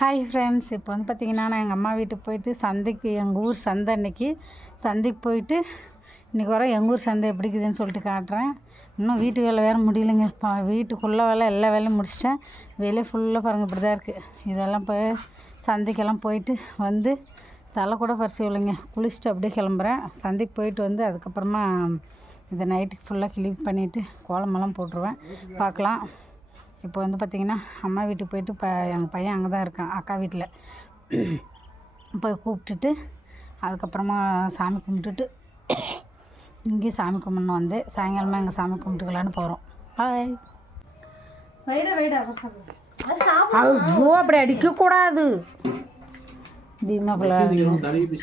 Hi friends இப்போ வந்து பார்த்திங்கன்னா நான் எங்கள் அம்மா வீட்டுக்கு போயிட்டு சந்தைக்கு எங்கள் ஊர் சந்தை அன்னைக்கு சந்தைக்கு போயிட்டு இன்றைக்கி வர எங்கள் ஊர் சந்தை எப்படி இருக்குதுன்னு சொல்லிட்டு காட்டுறேன். இன்னும் வீட்டு வேலை வேறு முடியலைங்க. பா வீட்டுக்குள்ளே வேலை எல்லா வேலையும் முடிச்சிட்டேன். வெளியே ஃபுல்லாக பாருங்க இப்படி தான் இருக்குது இதெல்லாம் போய் சந்தைக்கெல்லாம் போயிட்டு வந்து தலை கூட பரிசு இல்லைங்க. குளிச்சுட்டு அப்படியே கிளம்புறேன். சந்தைக்கு போயிட்டு வந்து அதுக்கப்புறமா இதை நைட்டுக்கு ஃபுல்லாக கிளீன் பண்ணிவிட்டு கோலமெல்லாம் போட்டுருவேன். பார்க்கலாம். இப்போ வந்து பார்த்திங்கன்னா அம்மா வீட்டுக்கு போயிட்டு இப்போ எங்கள் பையன் அங்கே தான் இருக்கான் அக்கா வீட்டில் போய் கூப்பிட்டுட்டு அதுக்கப்புறமா சாமி கும்பிட்டுட்டு இங்கேயும் சாமி கும்பிட்ணும் வந்து. சாயங்காலமாக எங்கள் சாமி கும்பிட்டுக்கலான்னு போகிறோம் பாய் வைடா ஐயோ அப்படி அடிக்கக்கூடாது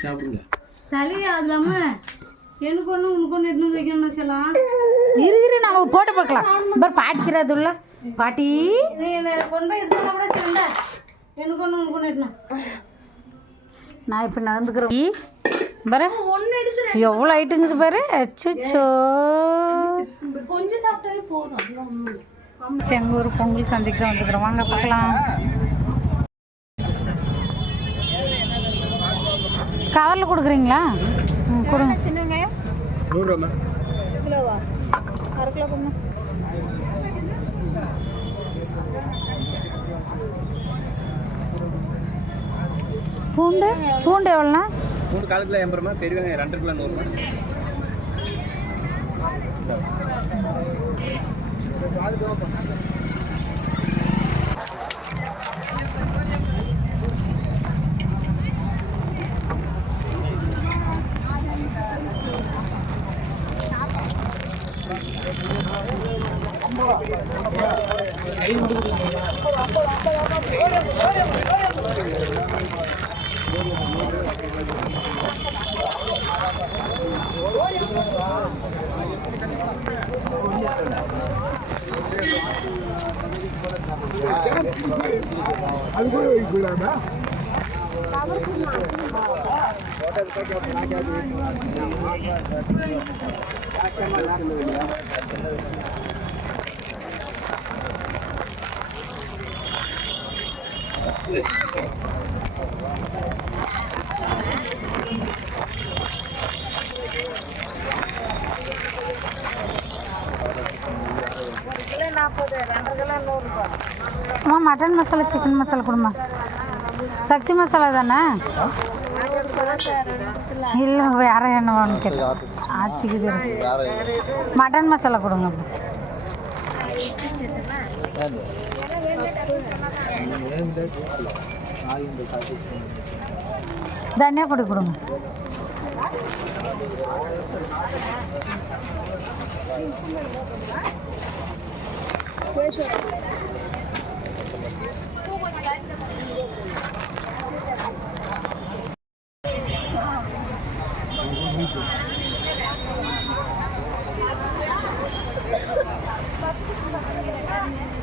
சாப்பிடுங்க. தலையா அது இல்லாம எனக்கு ஒன்று உனக்கு ஒன்று எடுத்து வைக்கணும் செல்லாம் இரு இரு நம்ம போட்டு பார்க்கலாம். பார் பாட்டிக்கிறது உள்ள பாட்டி? நீ என்னை கொண்டு போய் இது பண்ண கூட சரிண்டா எனக்கு ஒன்று எடுக்கணும் நான் இப்போ நடந்துக்கிறேன். பாரு. எவ்வளோ ஐட்டுங்குது பாரு? அச்சோ கொஞ்சம் சாப்பிட்டாலே போதும். எங்கள் ஊர் பொங்கல் சந்தைக்கு தான் வந்துக்கிறோம். வாங்க பார்க்கலாம். கவரில் கொடுக்குறீங்களா? ம் கொடுங்க சின்ன வெங்காயம் நூறுரூவா கிலோவா அரை கிலோ கொடுங்க பூண்டு பூண்டு எவ்வளோண்ணா? பூண்டு கால் கிலோ எண்பது ரூபா பெரிய வெங்காயம் ரெண்டு கிலோ நூறுரூவா అది కూడా ఇప్పుడా రాజ్యమా அம்மா மட்டன் மசாலா சிக்கன் மசாலா கொடுமா? சக்தி மசாலா தானே? இல்லை வேற என்னவான்னு கேட்டேன். ஆச்சிக்குது. மட்டன் மசாலா கொடுங்க. தனியா பொடி கொடுங்க.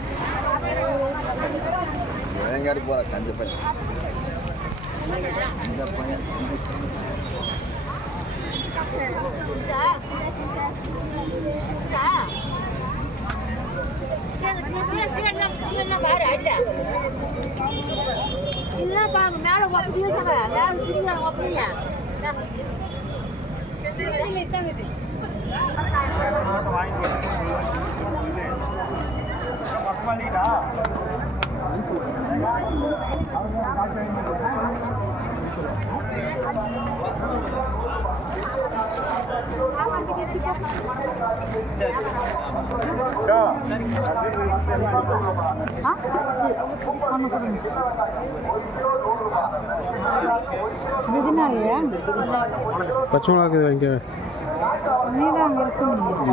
வேங்காடு போகிற கஞ்ச பையன் இந்த பையன் இல்லப்பா மேலே பச்சை மிளகா வாங்கிக்க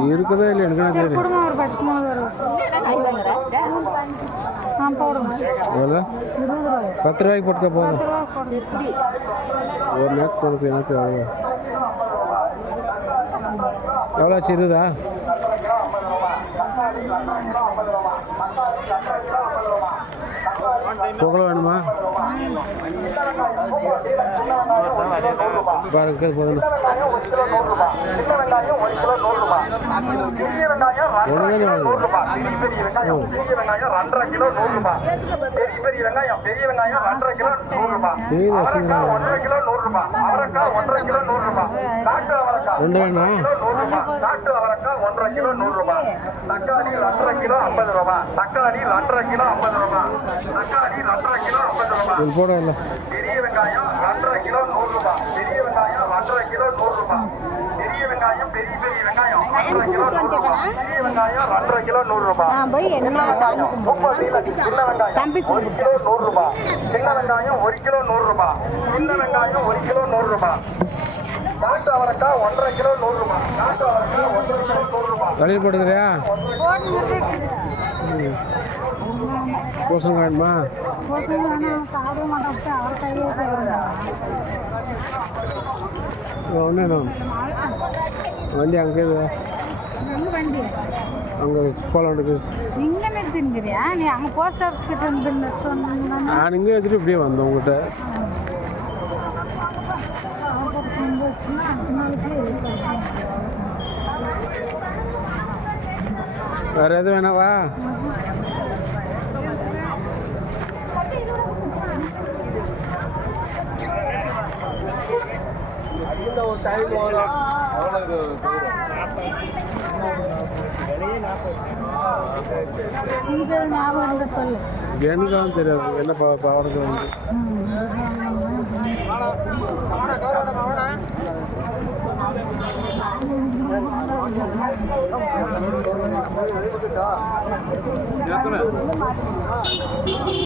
இருக்குதா இல்லை எனக்கு கொடுங்க ஒரு பத்து வரும் ஆ போடுங்க எவ்வளோ? பத்து ரூபாய்க்கு போட்டுக்க போதும். ஒரு மேட்ச் போடுறது எனக்கு எவ்வளோ? எவ்வளோ ஆச்சு இருபதா? புகழ வேணுமா? பாருங்க போதும் பெரிய வெங்காயம் பெரிய வெங்காயம் ரெண்டரை கிலோ நூறு ரூபாய். ஒன்றரை கிலோ நூறு ரூபாய். அவரைக்காய் ஒன்றரை கிலோ நூறு ரூபாய் நாட்டு அவரைக்காய் ரெண்டு வேணுமா. நாட்டு அவரைக்காய் ஒன்றரை கிலோ நூறு ரூபாய் தக்காளி ரெண்டரை கிலோ ஐம்பது ரூபாய் தக்காளி ரெண்டரை கிலோ ஐம்பது ரூபாய் தக்காளி ரெண்டரை கிலோ ஐம்பது ரூபாய் இது போட இல்லை பெரிய வெங்காயம் ரெண்டரை கிலோ நூறு ரூபாய் பெரிய வெங்காயம் ரெண்டரை கிலோ நூறு ரூபாய் பெரிய வெங்காயம் பெரிய பெரிய வெங்காயம் ரெண்டரை கிலோ நூறு ரூபாய் பெரிய வெங்காயம் ரெண்டரை கிலோ நூறு ரூபாய் என்ன சின்ன வெங்காயம் ஒரு கிலோ நூறு ரூபாய் சின்ன வெங்காயம் ஒரு கிலோ நூறு ரூபாய் சின்ன வெங்காயம் ஒரு கிலோ நூறு ரூபாய் வெளியில் போட்டுக்கிறியா? கோசம் வேணுமா? ஒன்று வண்டி அங்கே வண்டி? அங்கே போலாண்டுக்கு இங்க நிறுத்தின்கிறியா நீ அங்க போஸ்ட் ஆஃபீஸ் கிட்ட இருந்து சொன்னா நான் இங்கே எடுத்துட்டு இப்படியே வந்தேன் உங்கள்கிட்ட. வேறு எதுவும் வேணாவா சொல்லு. எனக்கும் தெரியாது. என்ன பா பாவறது வந்து